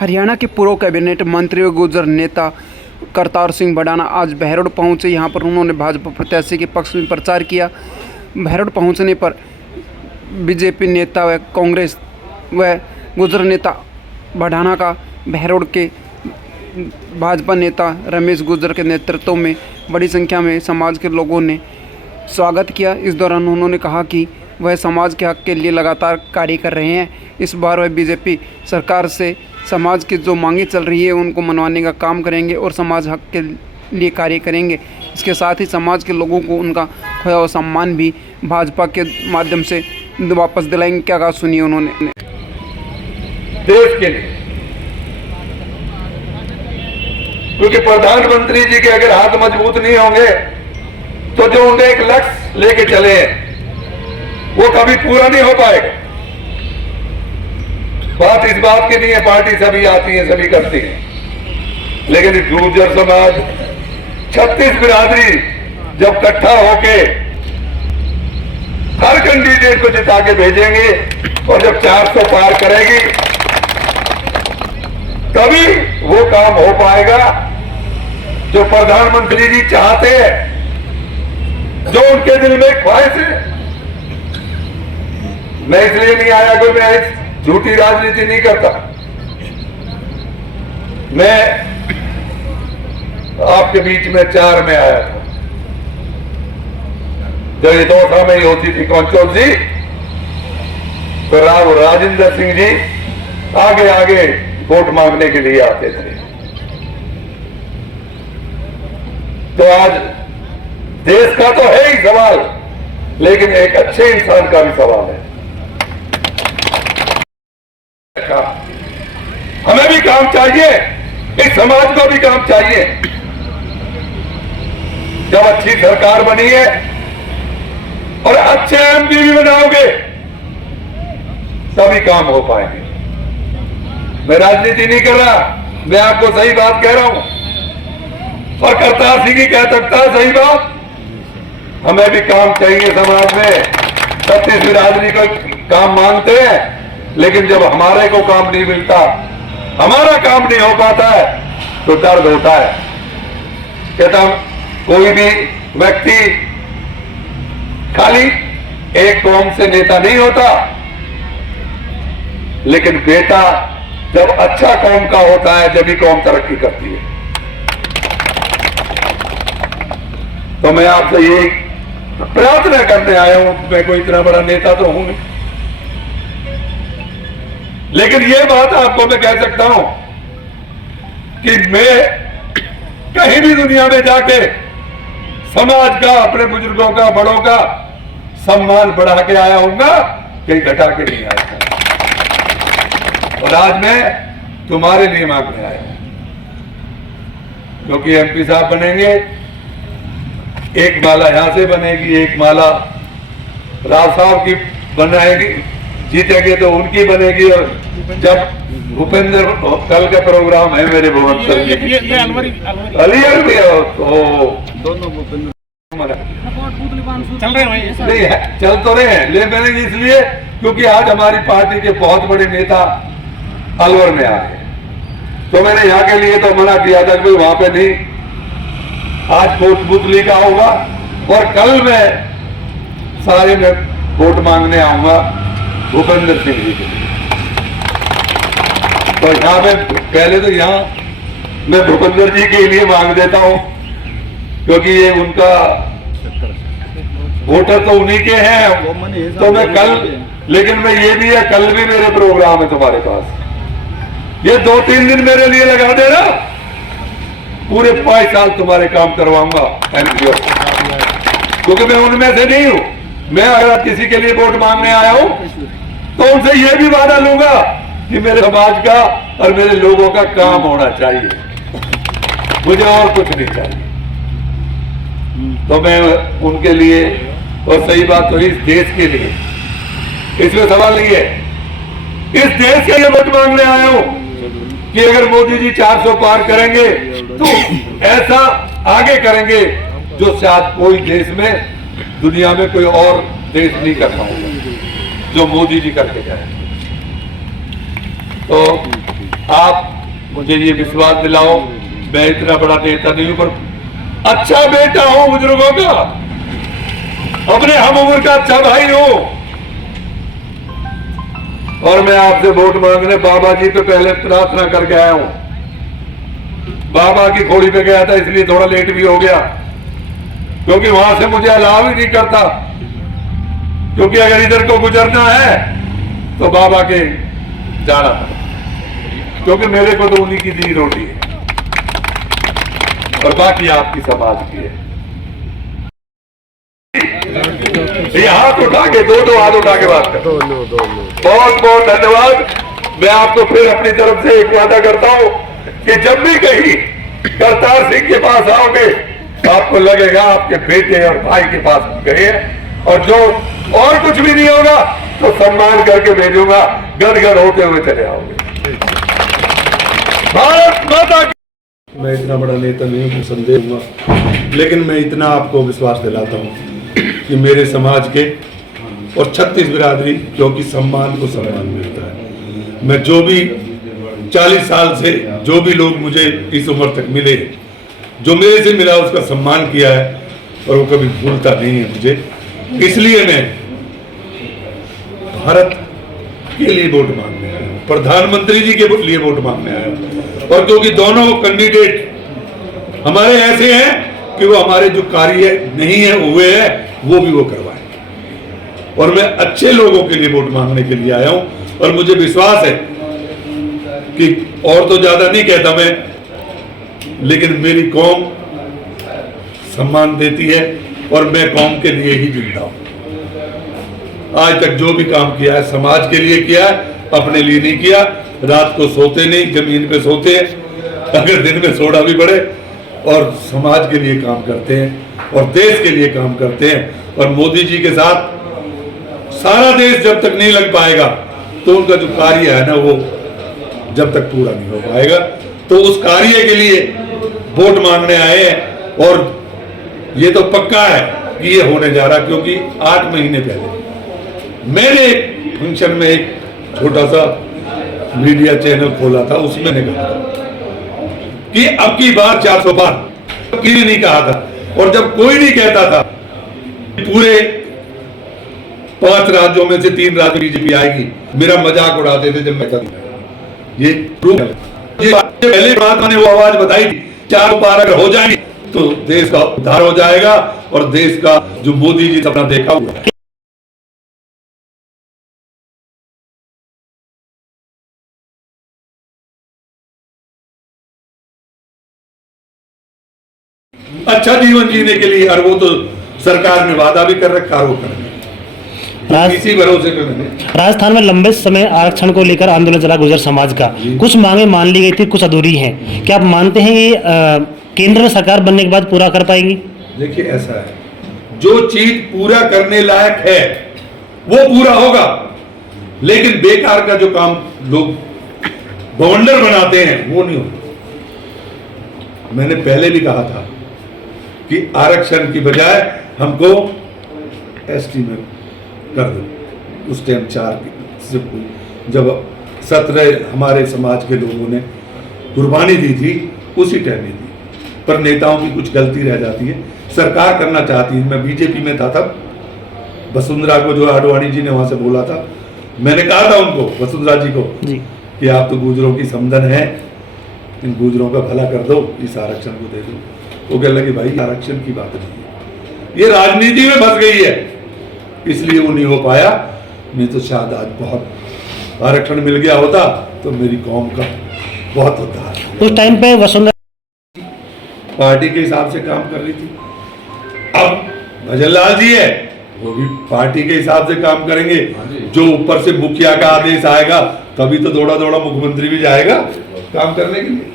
हरियाणा के पूर्व कैबिनेट मंत्री व गुर्जर नेता करतार सिंह भडाना आज बहरोड पहुंचे। यहां पर उन्होंने भाजपा प्रत्याशी के पक्ष में प्रचार किया। बहरोड पहुंचने पर बीजेपी नेता व कांग्रेस व गुर्जर नेता भडाना का बहरोड के भाजपा नेता रमेश गुर्जर के नेतृत्व में बड़ी संख्या में समाज के लोगों ने स्वागत किया। इस दौरान उन्होंने कहा कि वह समाज के हक के लिए लगातार कार्य कर रहे हैं। इस बार वह बीजेपी सरकार से समाज की जो मांगें चल रही है उनको मनवाने का काम करेंगे और समाज हक के लिए कार्य करेंगे। इसके साथ ही समाज के लोगों को उनका खोया हुआ सम्मान भी भाजपा के माध्यम से वापस दिलाएंगे। क्या कहा सुनिए उन्होंने। देश के लिए, क्योंकि प्रधानमंत्री जी के अगर हाथ मजबूत नहीं होंगे तो जो उनका एक लक्ष्य लेके चले हैं वो कभी पूरा नहीं हो पाएगा। बात इस बात की नहीं है पार्टी सभी आती है सभी करती है, लेकिन गुर्जर समाज 36 बिरादरी जब इकट्ठा होके हर कैंडिडेट को जिता के भेजेंगे और जब 400 पार करेगी तभी वो काम हो पाएगा जो प्रधानमंत्री जी चाहते हैं, जो उनके दिल में ख्वाहिश है। मैं इसलिए नहीं आया कोई मैं झूठी राजनीति नहीं करता। मैं आपके बीच में 4 में आया था जब ये दौसा में ही होती थी कौंचौर जी, तो राव राजेंद्र सिंह जी आगे आगे वोट मांगने के लिए आते थे। तो आज देश का तो है ही सवाल, लेकिन एक अच्छे इंसान का भी सवाल है। हमें भी काम चाहिए, इस समाज को भी काम चाहिए। जब अच्छी सरकार बनी है और अच्छे एमपी भी बनाओगे तभी काम हो पाएंगे। मैं राजनीति नहीं कर रहा, मैं आपको सही बात कह रहा हूं और करतार सिंह ही कह सकता है सही बात। हमें भी काम चाहिए समाज में। 36 बिरादरी को काम मांगते हैं, लेकिन जब हमारे को काम नहीं मिलता, हमारा काम नहीं हो पाता है तो दर्द होता है। कहता कोई भी व्यक्ति खाली एक कौम से नेता नहीं होता, लेकिन बेटा जब अच्छा कौम का होता है जब भी कौम तरक्की करती है। तो मैं आपसे ये प्रार्थना करने आया हूं। मैं कोई इतना बड़ा नेता तो हूं नहीं, लेकिन ये बात आपको मैं कह सकता हूं कि मैं कहीं भी दुनिया में जाके समाज का, अपने बुजुर्गों का, बड़ों का सम्मान बढ़ा के आया हूंगा, कहीं घटा के नहीं आया। और आज मैं तुम्हारे लिए मांगने आया हूं, क्योंकि एमपी साहब बनेंगे, एक माला यहां से बनेगी, एक माला राव साहब की बनाएगी, जीतेंगे तो उनकी बनेगी। और जब भूपेंद्र कल का प्रोग्राम है मेरे भुवन सर जी अलियर भी दोनों भूपेंद्र चल रहे हैं, चल तो रहे हैं, लेकिन मैंने इसलिए क्योंकि आज हमारी पार्टी के बहुत बड़े नेता अलवर में आ गए, तो मैंने यहाँ के लिए तो मना किया था कि वहां पे नहीं। आज कोटपुतली का होगा और कल मैं सारे में वोट मांगने आऊंगा भूपेंद्र सिंह जी के लिए। तो यहाँ पे पहले तो यहाँ मैं भूपेंद्र जी के लिए मांग देता हूँ, क्योंकि ये उनका वोटर तो उन्हीं के हैं। तो मैं कल, लेकिन मैं ये भी है कल भी मेरे प्रोग्राम है तुम्हारे पास, ये 2-3 दिन मेरे लिए लगा देना, पूरे 5 साल तुम्हारे काम करवाऊंगा एनजीओ, क्योंकि मैं उनमें से नहीं हूं। मैं अगर किसी के लिए वोट मांगने आया हूं तो उनसे यह भी वादा लूंगा कि मेरे समाज का और मेरे लोगों का काम होना चाहिए, मुझे और कुछ नहीं चाहिए। तो मैं उनके लिए, और सही बात तो इस देश के लिए, इसमें सवाल नहीं है, इस देश के लिए वोट मांगने आया हूं कि अगर मोदी जी 400 पार करेंगे तो ऐसा आगे करेंगे जो शायद कोई देश में, दुनिया में कोई और देश नहीं कर पाएगा, जो मोदी जी करके जाए। तो आप मुझे ये विश्वास दिलाओ, मैं इतना बड़ा नेता नहीं हूं, पर अच्छा बेटा हूं बुजुर्गों का, अपने हम उम्र का अच्छा भाई हूं। और मैं आपसे वोट मांगने बाबा जी पे पहले प्रार्थना करके आया हूं। बाबा की खोड़ी पे गया था, इसलिए थोड़ा लेट भी हो गया, क्योंकि वहां से मुझे अलाव ही नहीं करता, क्योंकि अगर इधर को गुजरना है तो बाबा के जाना था, क्योंकि मेरे को तो उन्हीं की दी रोटी है और बाकी आपकी समाज की है। ये हाथ उठा के दो हाथ उठा के बात कर। बहुत बहुत धन्यवाद। मैं आपको फिर अपनी तरफ से एक वादा करता हूं कि जब भी कहीं करतार सिंह के पास आओगे, आपको लगेगा आपके बेटे और भाई के पास गए हैं, और जो और कुछ भी नहीं होगा तो सम्मान करके भेजूंगा, गदगद होते हुए चले आओगे। भारत माता की। मैं इतना बड़ा नेता नहीं हूँ, संदेह हुआ, लेकिन मैं इतना आपको विश्वास दिलाता हूँ कि मेरे समाज के और 36 बिरादरी, क्योंकि सम्मान को सम्मान मिलता है। मैं जो भी 40 साल से जो भी लोग मुझे इस उम्र तक मिले, जो मेरे से मिला उसका सम्मान किया है, और वो कभी भूलता नहीं है मुझे। इसलिए मैं भारत के लिए वोट मांगने आया हूँ, प्रधानमंत्री जी के लिए वोट मांगने आया हूँ, और क्योंकि दोनों कैंडिडेट हमारे ऐसे हैं कि वो हमारे जो कार्य नहीं है हुए हैं वो भी वो करवाएं, और मैं अच्छे लोगों के लिए वोट मांगने के लिए आया हूं। और मुझे विश्वास है कि, और तो ज्यादा नहीं कहता मैं, लेकिन मेरी कौम सम्मान देती है और मैं कौम के लिए ही जिंदा हूं। आज तक जो भी काम किया है समाज के लिए किया है, अपने लिए नहीं किया। रात को सोते नहीं, जमीन पे सोते हैं, अगर दिन में सोना भी पड़े, और समाज के लिए काम करते हैं और देश के लिए काम करते हैं। और मोदी जी के साथ सारा देश जब तक नहीं लग पाएगा तो उनका जो कार्य है ना, वो जब तक पूरा नहीं हो पाएगा। तो उस कार्य के लिए वोट मांगने आए हैं, और ये तो पक्का है कि ये होने जा रहा, क्योंकि 8 महीने पहले मैंने एक फंक्शन में एक छोटा सा मीडिया चैनल खोला था, उसमें ने कहा कि अब की बार 400 पार, किसी नहीं कहा था। और जब कोई नहीं कहता था, पूरे 5 राज्यों में से 3 राज्य बीजेपी आएगी, मेरा मजाक उड़ाते थे जब मैं ये प्रूफ है। ये पहले बात मैंने वो आवाज बताई थी, 400 पार अगर हो जाएंगे तो देश का उद्धार हो जाएगा, और देश का जो मोदी जी सपना देखा हुआ है। अच्छा जीवन जीने के लिए, और वो तो सरकार ने वादा भी कर रखा है, वो करेंगे। इसी भरोसे पे मैंने राजस्थान में लंबे समय आरक्षण को लेकर आंदोलन चला गुर्जर समाज का, कुछ मांगे मान ली गई थी, कुछ अधूरी हैं। क्या आप मानते हैं कि केंद्र में सरकार बनने के बाद पूरा कर पाएंगी? देखिए ऐसा है, जो चीज पूरा करने लायक है वो पूरा होगा, लेकिन बेकार का जो काम लोग बवंडर बनाते हैं वो नहीं होगा। मैंने पहले भी कहा था कि आरक्षण की बजाय हमको एसटी में कर दो। उस टाइम 4 से जब 17 हमारे समाज के लोगों ने कुर्बानी दी थी, उसी टाइम में दी, पर नेताओं की कुछ गलती रह जाती है। सरकार करना चाहती है। मैं बीजेपी में था तब, वसुंधरा को जो आडवाणी जी ने वहां से बोला था, मैंने कहा था उनको, वसुंधरा जी को, कि आप तो गुजरों की समधन है, इन गुजरों का भला कर दो, इस आरक्षण को दे दो। वो कहने लगे भाई आरक्षण की बात नहीं है, ये राजनीति में फंस गई है, इसलिए वो नहीं हो पाया। नहीं तो शायद आज बहुत आरक्षण मिल गया होता तो मेरी कौम का बहुत उद्धार। उस टाइम पे वसुंधरा पार्टी के हिसाब से काम कर रही थी। अब भजनलाल जी है, वो भी पार्टी के हिसाब से काम करेंगे। जो ऊपर से मुखिया का आदेश आएगा तभी तो दौड़ा दौड़ा मुख्यमंत्री भी जाएगा काम करने के लिए।